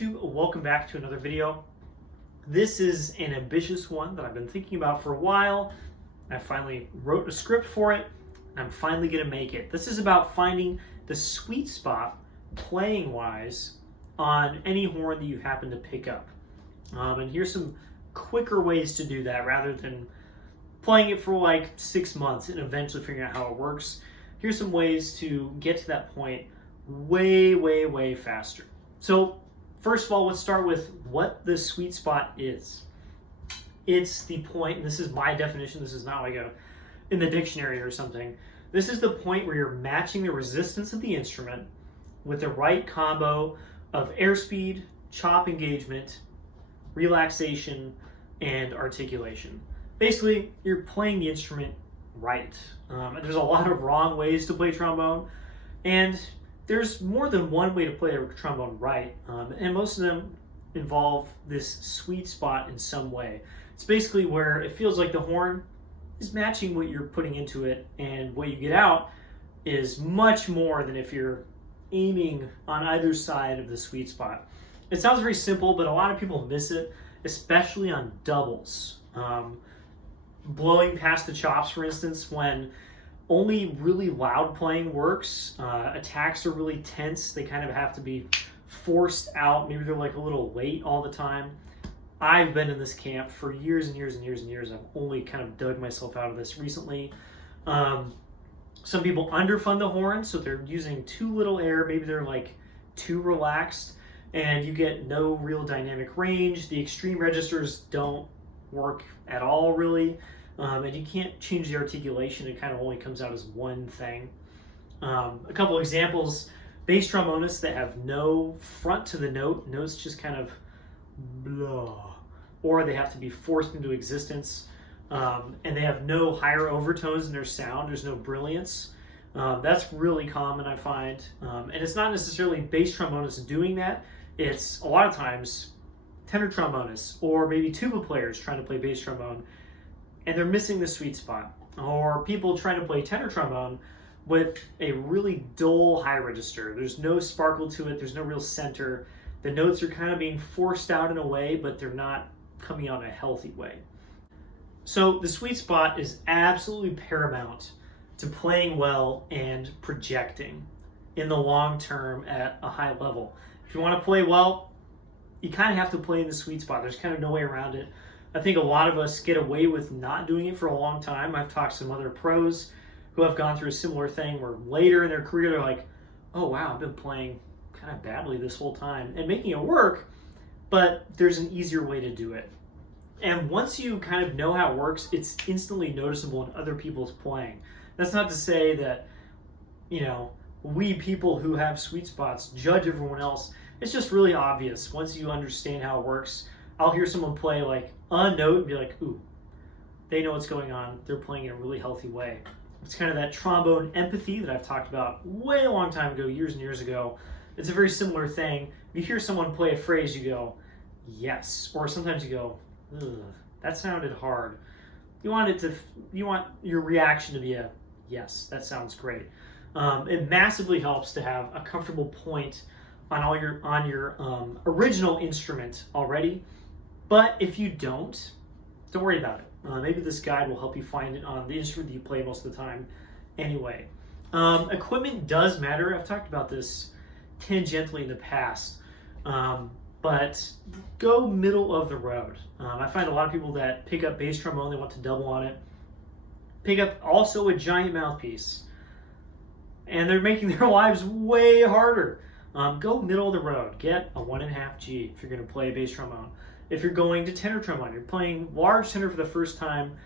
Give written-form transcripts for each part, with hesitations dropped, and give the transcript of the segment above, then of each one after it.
YouTube? Welcome back to another video. This is an ambitious one that I've been thinking about for a while. I finally wrote a script for it. I'm finally going to make it. This is about finding the sweet spot, playing-wise, on any horn that you happen to pick up. And here's some quicker ways to do that rather than playing it for like 6 months and eventually figuring out how it works. Here's some ways to get to that point way faster. So first of all, let's start with what the sweet spot is. It's the point, and this is my definition, this is not like in the dictionary or something. This is the point where you're matching the resistance of the instrument with the right combo of airspeed, chop engagement, relaxation, and articulation. Basically, you're playing the instrument right. There's a lot of wrong ways to play trombone, and there's more than one way to play a trombone right, and most of them involve this sweet spot in some way. It's basically where it feels like the horn is matching what you're putting into it, and what you get out is much more than if you're aiming on either side of the sweet spot. It sounds very simple, but a lot of people miss it, especially on doubles. Blowing past the chops, for instance, when only really loud playing works. Attacks are really tense. They kind of have to be forced out. Maybe they're like a little late all the time. I've been in this camp for years and years. I've only kind of dug myself out of this recently. Some people underfund the horn, so they're using too little air. Maybe they're like too relaxed, and you get no real dynamic range. The extreme registers don't work at all, really. And you can't change the articulation. It kind of only comes out as one thing. A couple examples: bass trombonists that have no front to the note, notes just kind of blah, or they have to be forced into existence, and they have no higher overtones in their sound. There's no brilliance. That's really common, I find. And it's not necessarily bass trombonists doing that. It's a lot of times tenor trombonists or maybe tuba players trying to play bass trombone, and they're missing the sweet spot. Or people trying to play tenor trombone with a really dull high register. There's no sparkle to it. There's no real center. The notes are kind of being forced out in a way, but they're not coming out in a healthy way. So the sweet spot is absolutely paramount to playing well and projecting in the long term at a high level. If you want to play well, you kind of have to play in the sweet spot. There's kind of no way around it. I think a lot of us get away with not doing it for a long time. I've talked to some other pros who have gone through a similar thing where later in their career they're like, oh wow, I've been playing kind of badly this whole time and making it work, but there's an easier way to do it. And once you kind of know how it works, it's instantly noticeable in other people's playing. That's not to say that, we people who have sweet spots judge everyone else. It's just really obvious once you understand how it works. I'll hear someone play like a note and be like, ooh, they know what's going on. They're playing in a really healthy way. It's kind of that trombone empathy that I've talked about way a long time ago, years and years ago. It's a very similar thing. If you hear someone play a phrase, you go, yes. Or sometimes you go, ugh, that sounded hard. You want your reaction to be a, yes, that sounds great. It massively helps to have a comfortable point on your original instrument already. But if you don't worry about it. Maybe this guide will help you find it on the instrument that you play most of the time anyway. Equipment does matter. I've talked about this tangentially in the past, but go middle of the road. I find a lot of people that pick up bass trombone, they want to double on it, pick up also a giant mouthpiece, and they're making their lives way harder. Go middle of the road. Get a 1.5 G if you're going to play bass trombone. If you're going to tenor trombone, you're playing large tenor for the first time,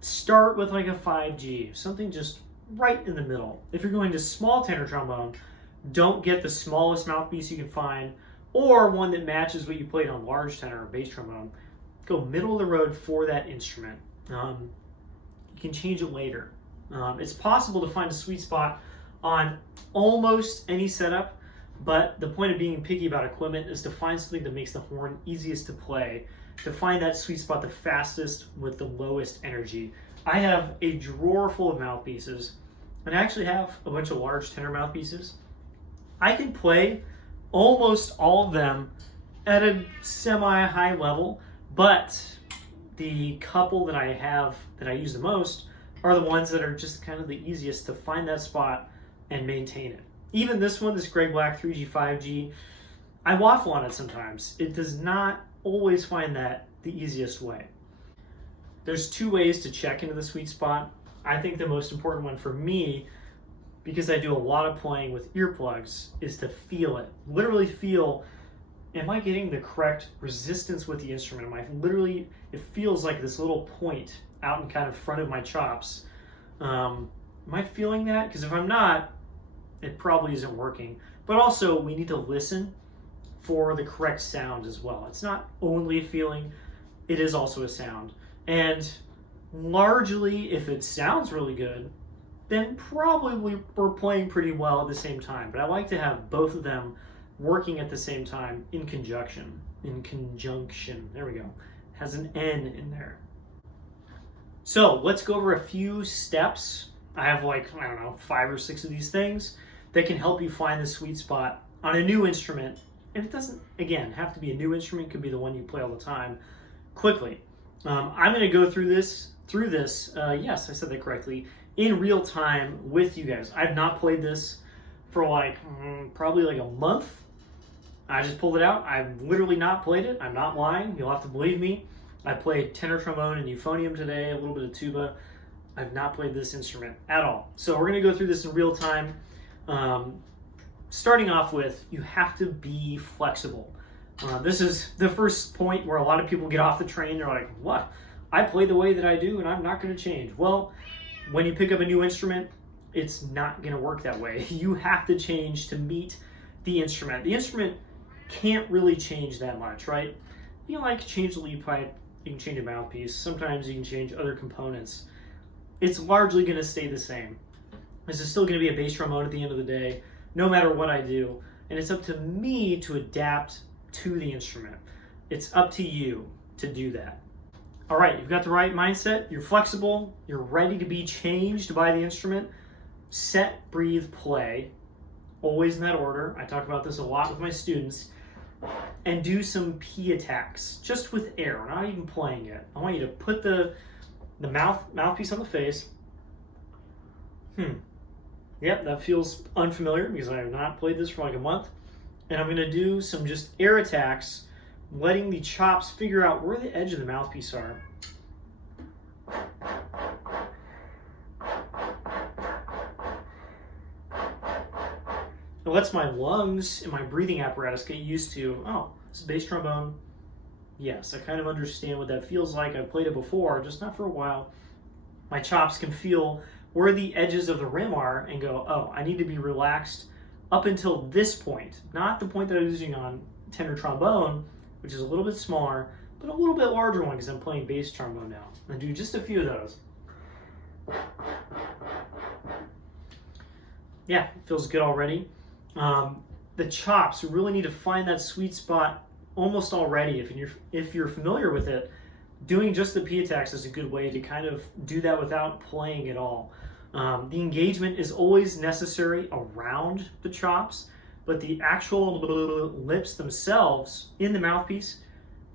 start with like a 5 G, something just right in the middle. If you're going to small tenor trombone, don't get the smallest mouthpiece you can find or one that matches what you played on large tenor or bass trombone. Go middle of the road for that instrument. You can change it later. It's possible to find a sweet spot on almost any setup, but the point of being picky about equipment is to find something that makes the horn easiest to play, to find that sweet spot the fastest with the lowest energy. I have a drawer full of mouthpieces, and I actually have a bunch of large tenor mouthpieces. I can play almost all of them at a semi-high level, but the couple that I have that I use the most are the ones that are just kind of the easiest to find that spot and maintain it. Even this one, this Greg Black 3G, 5G, I waffle on it sometimes. It does not always find that the easiest way. There's two ways to check into the sweet spot. I think the most important one for me, because I do a lot of playing with earplugs, is to feel it. Literally feel, am I getting the correct resistance with the instrument? It feels like this little point out in kind of front of my chops. Am I feeling that? Because if I'm not, it probably isn't working. But also, we need to listen for the correct sound as well. It's not only a feeling, it is also a sound. And largely, if it sounds really good, then probably we're playing pretty well at the same time. But I like to have both of them working at the same time in conjunction. There we go. Has an N in there. So let's go over a few steps. I have 5 or 6 of these things that can help you find the sweet spot on a new instrument. And it doesn't, again, have to be a new instrument. It could be the one you play all the time quickly. I'm going to go through this, yes, I said that correctly, in real time with you guys. I've not played this for probably a month. I just pulled it out. I've literally not played it. I'm not lying. You'll have to believe me. I played tenor trombone and euphonium today, a little bit of tuba. I've not played this instrument at all. So we're going to go through this in real time. Starting off with, you have to be flexible. This is the first point where a lot of people get off the train. They're like, what? I play the way that I do and I'm not going to change. Well, when you pick up a new instrument, it's not going to work that way. You have to change to meet the instrument. The instrument can't really change that much, right? You can change the lead pipe, you can change a mouthpiece, sometimes you can change other components. It's largely going to stay the same. This is still going to be a bass trombone at the end of the day, no matter what I do. And it's up to me to adapt to the instrument. It's up to you to do that. All right, you've got the right mindset, you're flexible, you're ready to be changed by the instrument. Set, breathe, play, always in that order. I talk about this a lot with my students. And do some P attacks, just with air, not even playing it. I want you to put the mouthpiece on the face. Yep, that feels unfamiliar because I have not played this for a month. And I'm going to do some just air attacks, letting the chops figure out where the edge of the mouthpiece are. It lets my lungs and my breathing apparatus get used to, oh, this is bass trombone. Yes, I kind of understand what that feels like. I've played it before, just not for a while. My chops can feel where the edges of the rim are and go, oh, I need to be relaxed up until this point, not the point that I was using on tenor trombone, which is a little bit smaller, but a little bit larger one because I'm playing bass trombone now. I'll do just a few of those. Yeah, it feels good already. The chops, you really need to find that sweet spot almost already. If you're familiar with it, doing just the P attacks is a good way to kind of do that without playing at all. The engagement is always necessary around the chops, but the actual lips themselves in the mouthpiece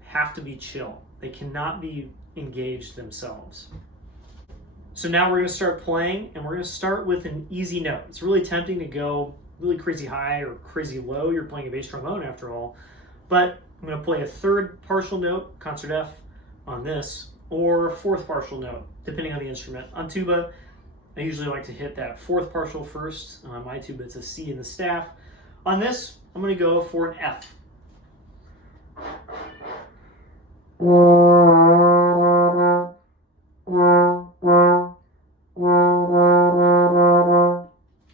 have to be chill. They cannot be engaged themselves. So now we're going to start playing, and we're going to start with an easy note. It's really tempting to go really crazy high or crazy low. You're playing a bass trombone after all. But I'm going to play a third partial note, concert F, on this, or fourth partial note, depending on the instrument. On tuba, I usually like to hit that fourth partial first. On my tuba, it's a C in the staff. On this, I'm going to go for an F.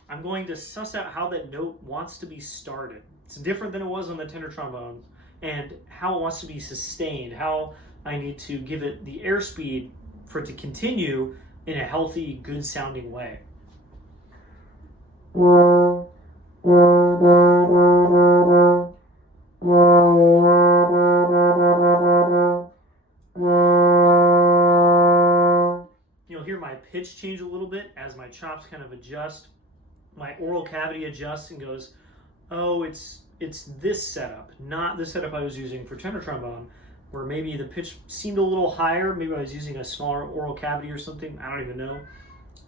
I'm going to suss out how that note wants to be started. It's different than it was on the tenor trombone, and how it wants to be sustained, how I need to give it the airspeed for it to continue in a healthy, good sounding way. You'll hear my pitch change a little bit as my chops kind of adjust. My oral cavity adjusts and goes, oh, it's it's this setup, not the setup I was using for tenor trombone, where maybe the pitch seemed a little higher. Maybe I was using a smaller oral cavity or something. I don't even know.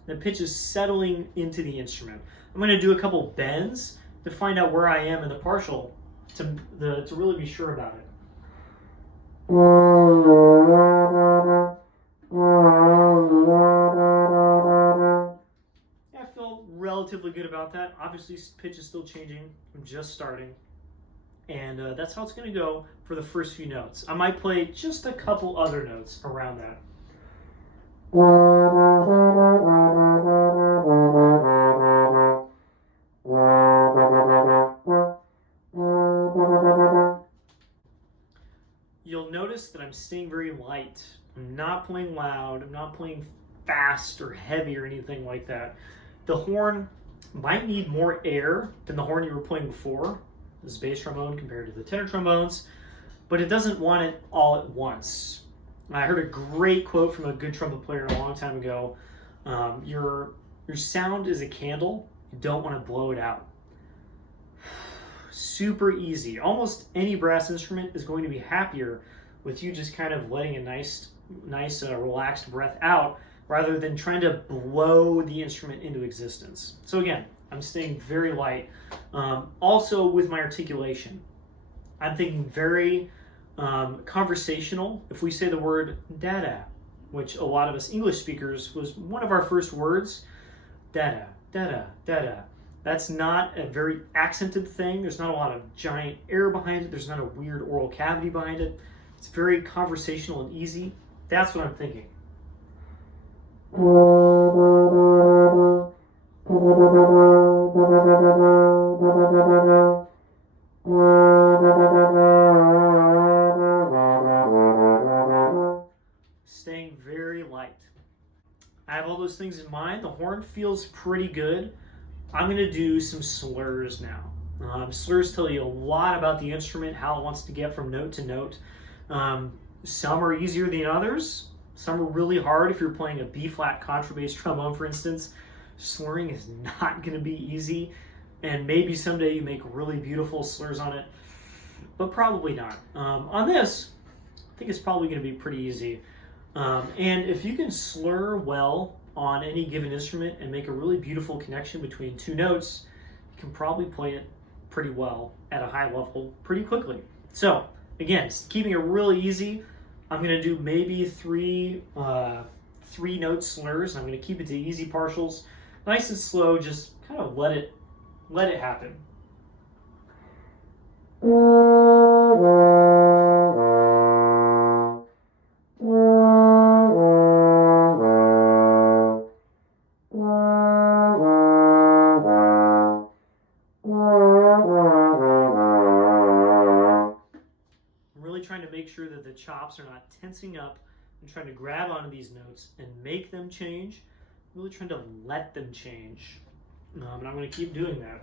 The pitch is settling into the instrument. I'm going to do a couple bends to find out where I am in the partial to really be sure about it. Yeah, I feel relatively good about that. Obviously, pitch is still changing. I'm just starting. And that's how it's going to go for the first few notes. I might play just a couple other notes around that. You'll notice that I'm staying very light. I'm not playing loud. I'm not playing fast or heavy or anything like that. The horn might need more air than the horn you were playing before. This is bass trombone compared to the tenor trombones, but it doesn't want it all at once. I heard a great quote from a good trumpet player a long time ago. Your sound is a candle. You don't want to blow it out. Super easy. Almost any brass instrument is going to be happier with you just kind of letting a nice relaxed breath out rather than trying to blow the instrument into existence. So again, I'm staying very light. Also with my articulation, I'm thinking very conversational. If we say the word dada, which a lot of us English speakers was one of our first words, dada, dada, dada. That's not a very accented thing. There's not a lot of giant air behind it. There's not a weird oral cavity behind it. It's very conversational and easy. That's what I'm thinking. Staying very light. I have all those things in mind. The horn feels pretty good. I'm going to do some slurs now. Slurs tell you a lot about the instrument, how it wants to get from note to note. Some are easier than others. Some are really hard. If you're playing a B-flat contrabass trombone, for instance, slurring is not going to be easy. And maybe someday you make really beautiful slurs on it, but probably not. On this, I think it's probably going to be pretty easy. And if you can slur well on any given instrument and make a really beautiful connection between two notes, you can probably play it pretty well at a high level pretty quickly. So again, keeping it really easy, I'm going to do maybe three note slurs. I'm going to keep it to easy partials, nice and slow. Just kind of let it happen. Trying to make sure that the chops are not tensing up and trying to grab onto these notes and make them change. Really trying to let them change. And I'm going to keep doing that.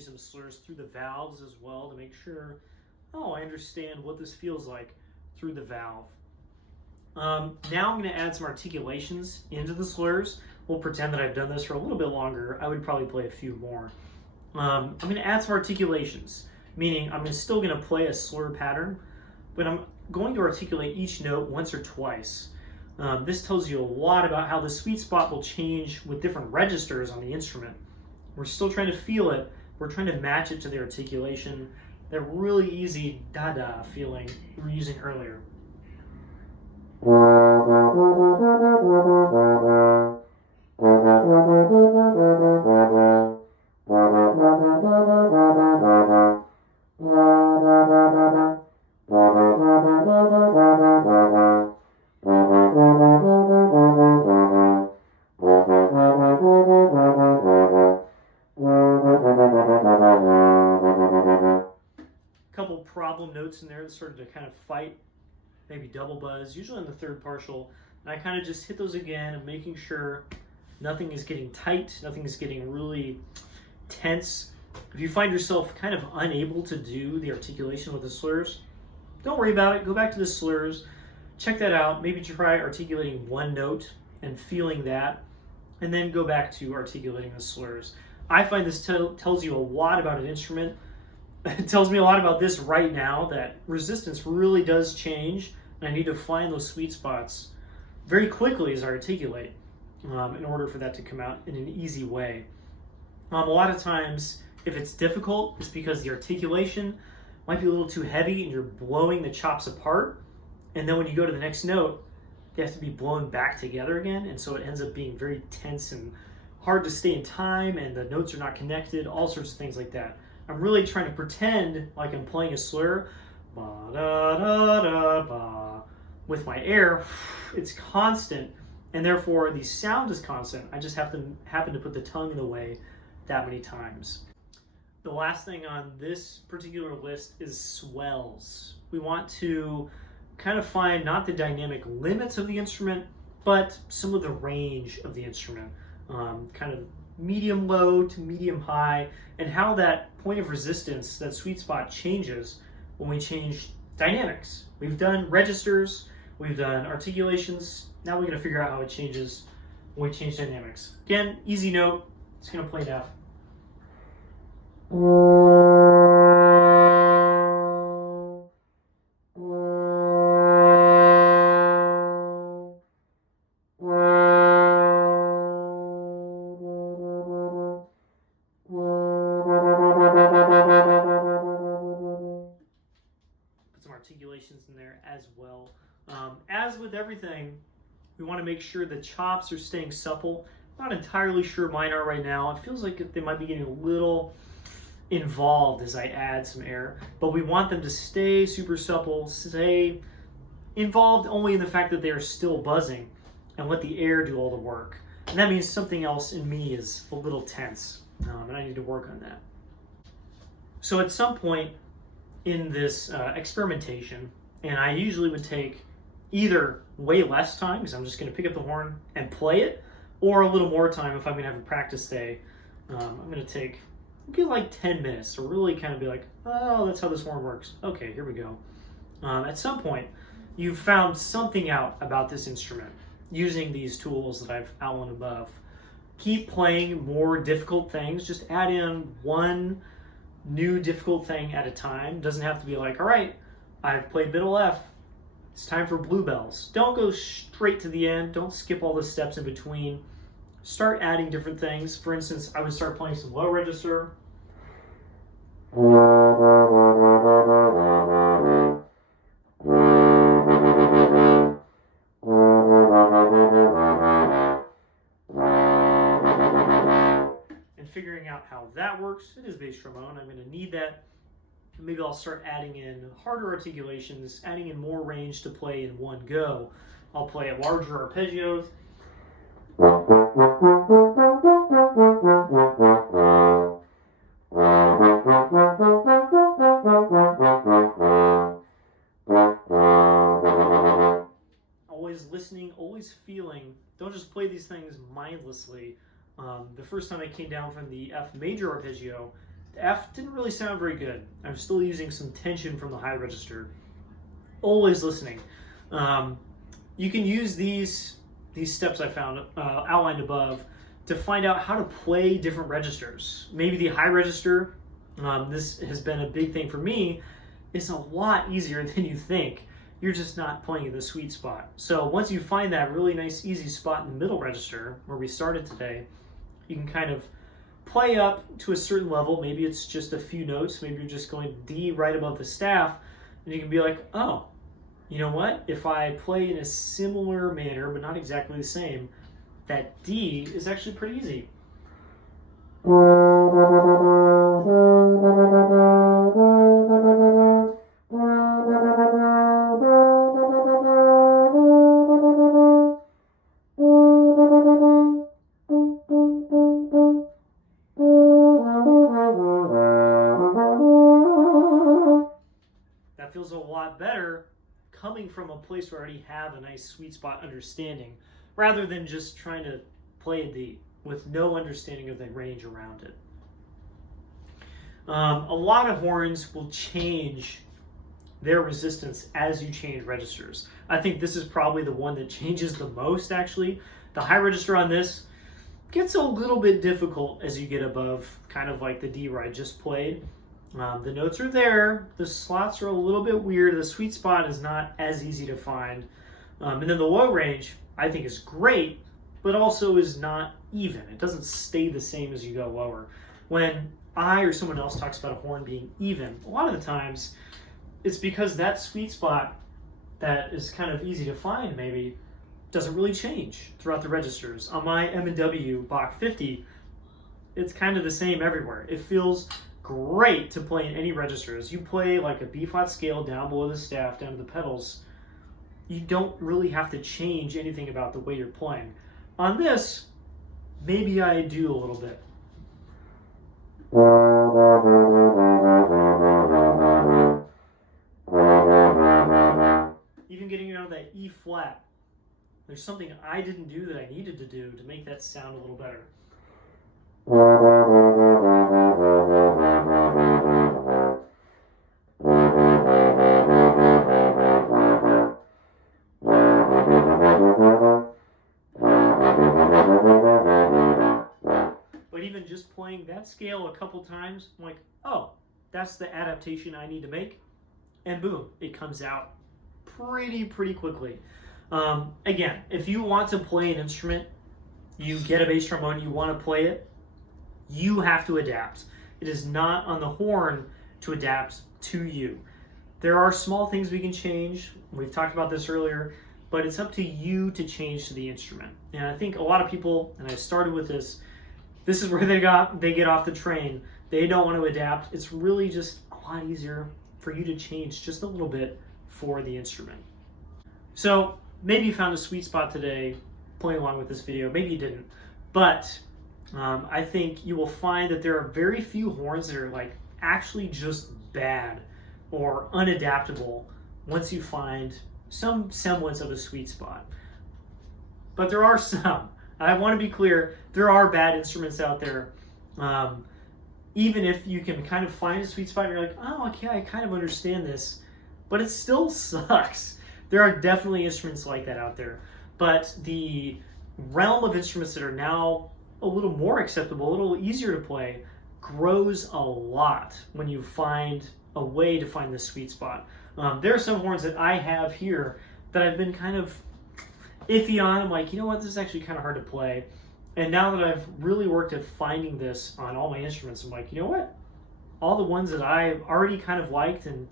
Some slurs through the valves as well to make sure, I understand what this feels like through the valve. Now I'm going to add some articulations into the slurs. We'll pretend that I've done this for a little bit longer. I would probably play a few more. I'm going to add some articulations, meaning I'm still going to play a slur pattern, but I'm going to articulate each note once or twice. This tells you a lot about how the sweet spot will change with different registers on the instrument. We're still trying to feel it. We're trying to match it to the articulation, that really easy da-da feeling we were using earlier. Problem notes in there that started to kind of fight, maybe double buzz, usually in the third partial, and I kind of just hit those again and making sure Nothing is getting tight. Nothing is getting really tense. If you find yourself kind of unable to do the articulation with the slurs, don't worry about it. Go back to the slurs. Check that out. Maybe try articulating one note and feeling that, and then go back to articulating the slurs. I find this tells you a lot about an instrument. It tells me a lot about this right now, that resistance really does change, and I need to find those sweet spots very quickly as I articulate in order for that to come out in an easy way. A lot of times, if it's difficult, it's because the articulation might be a little too heavy and you're blowing the chops apart, and then when you go to the next note, they have to be blown back together again, and so it ends up being very tense and hard to stay in time, and the notes are not connected, all sorts of things like that. I'm really trying to pretend like I'm playing a slur, ba da da da ba, with my air. It's constant, and therefore the sound is constant. I just happen to put the tongue in the way that many times. The last thing on this particular list is swells. We want to kind of find not the dynamic limits of the instrument, but some of the range of the instrument, kind of medium low to medium high, and how that point of resistance, that sweet spot, changes when we change dynamics. We've done registers, we've done articulations, now we're going to figure out how it changes when we change dynamics. Again, easy note, it's going to play now. Articulations in there as well. As with everything, we want to make sure the chops are staying supple. I'm not entirely sure mine are right now. It feels like they might be getting a little involved as I add some air, but we want them to stay super supple, stay involved only in the fact that they are still buzzing, and let the air do all the work. And that means something else in me is a little tense, and I need to work on that. So at some point in this experimentation, and I usually would take either way less time, because I'm just going to pick up the horn and play it, or a little more time if I'm going to have a practice day. I'm going to take like 10 minutes to really kind of be like, oh, that's how this horn works. Okay, here we go. At some point, you've found something out about this instrument using these tools that I've outlined above. Keep playing more difficult things. Just add in one new difficult thing at a time. Doesn't have to be like, all right, I've played middle F, it's time for bluebells. Don't go straight to the end. Don't skip all the steps in between. Start adding different things. For instance, I would start playing some low register. And figuring out how that works. It is bass trombone. I'm going to need that. Maybe I'll start adding in harder articulations, adding in more range to play in one go. I'll play a larger arpeggios. Always listening, always feeling. Don't just play these things mindlessly. The first time I came down from the F major arpeggio, the F didn't really sound very good. I'm still using some tension from the high register. Always listening. You can use these steps I found outlined above to find out how to play different registers. Maybe the high register, this has been a big thing for me, is a lot easier than you think. You're just not playing in the sweet spot. So once you find that really nice easy spot in the middle register, where we started today, you can kind of play up to a certain level. Maybe it's just a few notes. Maybe you're just going D right above the staff, and you can be like, oh, you know what? If I play in a similar manner, but not exactly the same, that D is actually pretty easy. That feels a lot better coming from a place where I already have a nice sweet spot understanding, rather than just trying to play a D with no understanding of the range around it. A lot of horns will change their resistance as you change registers. I think this is probably the one that changes the most, actually. The high register on this gets a little bit difficult as you get above kind of like the D where I just played. The notes are there, the slots are a little bit weird, the sweet spot is not as easy to find. And then the low range, I think, is great, but also is not even. It doesn't stay the same as you go lower. When I or someone else talks about a horn being even, a lot of the times it's because that sweet spot that is kind of easy to find maybe doesn't really change throughout the registers. On my M&W Bach 50, it's kind of the same everywhere. It feels great to play in any registers. You play like a B-flat scale down below the staff, down to the pedals, you don't really have to change anything about the way you're playing. On this, maybe I do a little bit. Even getting out of that E flat, there's something I didn't do that I needed to do to make that sound a little better. But even just playing that scale a couple times, I'm like, oh, that's the adaptation I need to make. And boom, it comes out pretty quickly. Again, if you want to play an instrument, you get a bass trombone, you want to play it, you have to adapt. It is not on the horn to adapt to you. There are small things we can change. We've talked about this earlier, but it's up to you to change to the instrument. And I think a lot of people, and I started with this is where they get off the train. They don't want to adapt. It's really just a lot easier for you to change just a little bit for the instrument. So maybe you found a sweet spot today playing along with this video. Maybe you didn't. But I think you will find that there are very few horns that are like actually just bad or unadaptable once you find some semblance of a sweet spot. But there are some. I want to be clear, there are bad instruments out there. Even if you can kind of find a sweet spot and you're like, oh, okay, I kind of understand this, but it still sucks. There are definitely instruments like that out there. But the realm of instruments that are now a little more acceptable, a little easier to play, grows a lot when you find a way to find the sweet spot. There are some horns that I have here that I've been kind of iffy on. I'm like, you know what, this is actually kind of hard to play. And now that I've really worked at finding this on all my instruments, I'm like, you know what? All the ones that I already kind of liked and,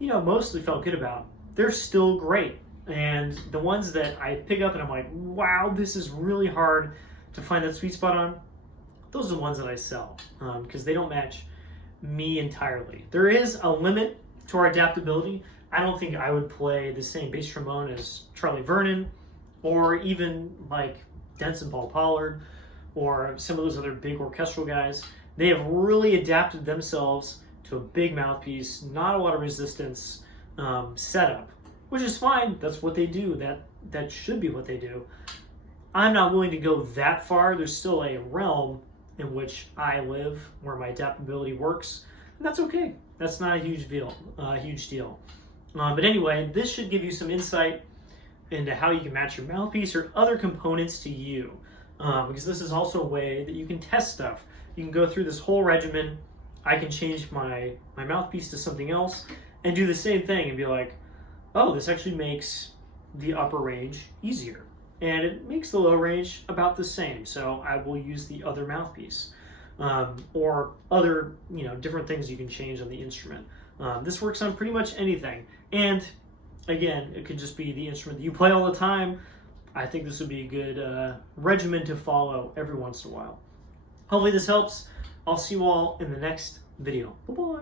you know, mostly felt good about, they're still great. And the ones that I pick up and I'm like, wow, this is really hard to find that sweet spot on, those are the ones that I sell because they don't match me entirely. There is a limit to our adaptability. I don't think I would play the same bass trombone as Charlie Vernon or even like Denson Paul Pollard or some of those other big orchestral guys. They have really adapted themselves to a big mouthpiece, not a lot of resistance setup, which is fine. That's what they do. That should be what they do. I'm not willing to go that far. There's still a realm in which I live where my adaptability works, and that's okay. That's not a huge deal. But anyway, this should give you some insight into how you can match your mouthpiece or other components to you, because this is also a way that you can test stuff. You can go through this whole regimen. I can change my mouthpiece to something else and do the same thing and be like, oh, this actually makes the upper range easier. And it makes the low range about the same. So I will use the other mouthpiece or other, different things you can change on the instrument. This works on pretty much anything. And again, it could just be the instrument that you play all the time. I think this would be a good regimen to follow every once in a while. Hopefully this helps. I'll see you all in the next video. Bye-bye.